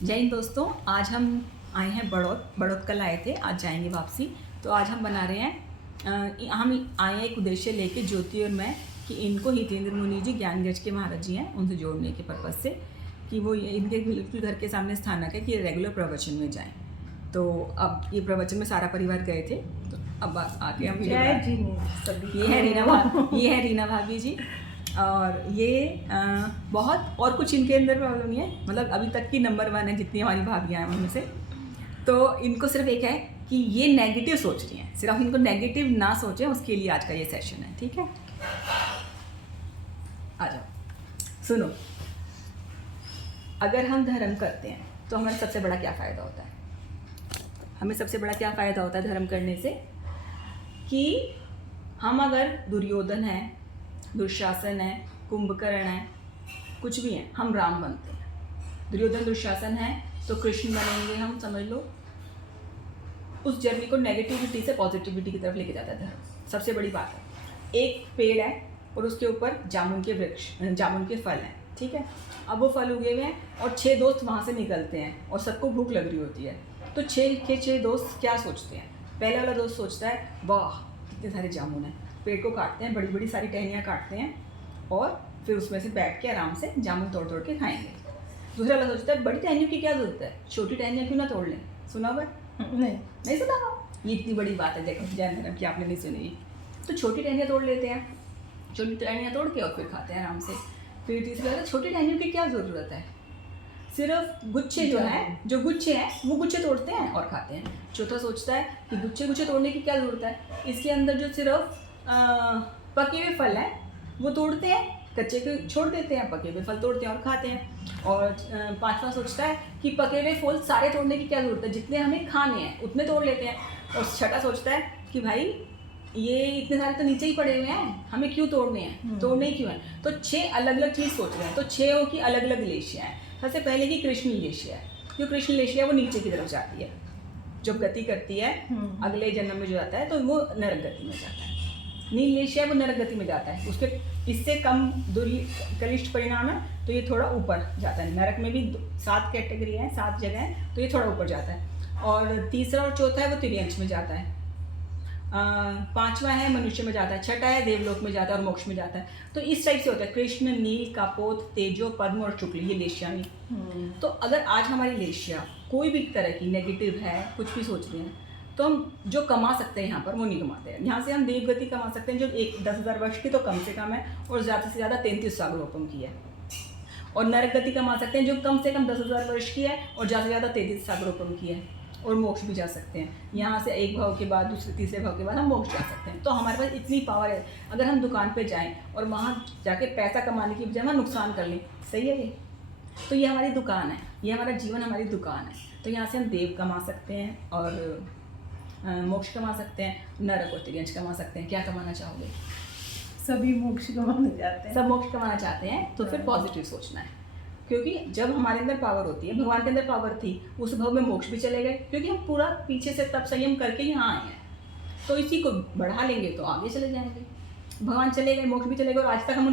जय हिंद दोस्तों, आज हम आए हैं बड़ौत कल आए थे, आज जाएंगे वापसी। तो आज हम बना रहे हैं हम आए हैं एक उद्देश्य लेके, ज्योति और मैं, कि इनको हितेंद्र मुनि जी ज्ञानगंज के महाराज जी हैं, उनसे जोड़ने के पर्पज़ से कि वो इनके बिल्कुल घर के सामने स्थानक है कि रेगुलर प्रवचन में जाएं। तो अब ये प्रवचन में सारा परिवार गए थे, तो अब आके हम ये है रीना भाभी जी। और ये बहुत और कुछ इनके अंदर प्रॉब्लम नहीं है, मतलब अभी तक की नंबर 1 है जितनी हमारी भाभियाँ हैं उनमें से। तो इनको सिर्फ एक है कि ये नेगेटिव सोच रही हैं, सिर्फ इनको नेगेटिव ना सोचें, उसके लिए आज का ये सेशन है। ठीक है, आ जाओ सुनो। अगर हम धर्म करते हैं तो हमारा सबसे बड़ा क्या फ़ायदा होता है? हमें सबसे बड़ा क्या फ़ायदा होता है धर्म करने से? कि हम अगर दुर्योधन है, दुशासन है, कुंभकर्ण है, कुछ भी है, हम राम बनते हैं। दुर्योधन दुशासन है तो कृष्ण बनेंगे हम, समझ लो। उस जर्नी को नेगेटिविटी से पॉजिटिविटी की तरफ लेके जाता है धर्म। सबसे बड़ी बात है, एक पेड़ है और उसके ऊपर जामुन के वृक्ष, जामुन के फल हैं, ठीक है। अब वो फल उगे हुए हैं और 6 दोस्त वहाँ से निकलते हैं और सबको भूख लग रही होती है। तो 6 दोस्त क्या सोचते हैं? पहले वाला दोस्त सोचता है, वाह कितने सारे जामुन हैं, पेड़ को काटते हैं, बड़ी बड़ी सारी टहनियाँ काटते हैं और फिर उसमें से बैठ के आराम से जामुन तोड़ तोड़ के खाएंगे। दूसरा वाला सोचता है, बड़ी टहनियों की क्या जरूरत है, छोटी टहनियाँ क्यों ना तोड़ लें। सुना हुआ? नहीं सुना हुआ? ये इतनी बड़ी बात है, देखो जैन धर्म की आपने नहीं सुनी। तो छोटी टहनियाँ तोड़ लेते हैं, छोटी टहनियाँ तोड़ के और फिर खाते हैं आराम से। फिर तीसरा वाला, छोटी टहनियों की क्या ज़रूरत है, सिर्फ गुच्छे जो गुच्छे हैं वो गुच्छे तोड़ते हैं और खाते हैं। चौथा सोचता है कि गुच्छे तोड़ने की क्या ज़रूरत है, इसके अंदर जो सिर्फ पके हुए फल हैं वो तोड़ते हैं, कच्चे को छोड़ देते हैं, पके हुए फल तोड़ते हैं और खाते हैं। और पांचवा सोचता है कि पके हुए फल सारे तोड़ने की क्या ज़रूरत है, जितने हमें खाने हैं उतने तोड़ लेते हैं। और छठा सोचता है कि भाई ये इतने सारे तो नीचे ही पड़े हुए हैं, हमें क्यों तोड़ने हैं, तोड़ने ही क्यों हैं। तो 6 अलग अलग चीज़ सोच रहे हैं। तो 6 की अलग अलग लेशियाँ हैं। सबसे पहले की कृष्ण लेशिया है। जो कृष्ण लेशिया वो नीचे की तरफ जाती है, जो गति करती है अगले जन्म में जो जाता है तो वो नरक गति में जाता है। नील लेशिया वो नरक गति में जाता है, उसके इससे कम कनिष्ठ परिणाम है तो ये थोड़ा ऊपर जाता है। नरक में भी 7 कैटेगरी हैं, 7 जगह हैं, तो ये थोड़ा ऊपर जाता है। और तीसरा और चौथा है वो तिर्यंश में जाता है। 5वां है मनुष्य में जाता है, छठा है देवलोक में जाता है और मोक्ष में जाता है। तो इस टाइप से होता है कृष्ण, नील, कापोत, तेजो, पद्म और शुक्ल, ये लेशिया में। तो अगर आज हमारी लेशिया कोई भी तरह की नेगेटिव है, कुछ भी सोच रहे हैं, तो हम जो कमा सकते हैं यहाँ पर वो नहीं कमाते हैं। यहाँ से हम देवगति कमा सकते हैं जो 10,000 वर्ष की तो कम से कम है और ज़्यादा से ज़्यादा 33 सागरोपम की है। और नरक गति कमा सकते हैं जो कम से कम 10,000 वर्ष की है और ज़्यादा से ज़्यादा 33 सागरोपम की है। और मोक्ष भी जा सकते हैं, यहाँ से एक भाव के बाद दूसरे तीसरे भाव के बाद हम मोक्ष जा सकते हैं। तो हमारे पास इतनी पावर है, अगर हम दुकान पे जाएं और वहाँ जाके पैसा कमाने की बजाय नुकसान कर लें, सही है ये? तो ये हमारी दुकान है, ये हमारा जीवन हमारी दुकान है। तो यहाँ से हम देव कमा सकते हैं और मोक्ष कमा सकते हैं, नरक और तिर्यंश कमा सकते हैं। क्या कमाना चाहोगे? सभी मोक्ष कमाना चाहते हैं। सब मोक्ष कमाना चाहते हैं, तो फिर पॉजिटिव सोचना है। क्योंकि जब हमारे अंदर पावर होती है, भगवान के अंदर पावर थी, उस भाव में मोक्ष भी चले गए, क्योंकि हम पूरा पीछे से तप संयम करके यहाँ आए हैं। तो इसी को बढ़ा लेंगे तो आगे चले जाएंगे। भगवान चले गए, मोक्ष भी चले गए और आज तक हम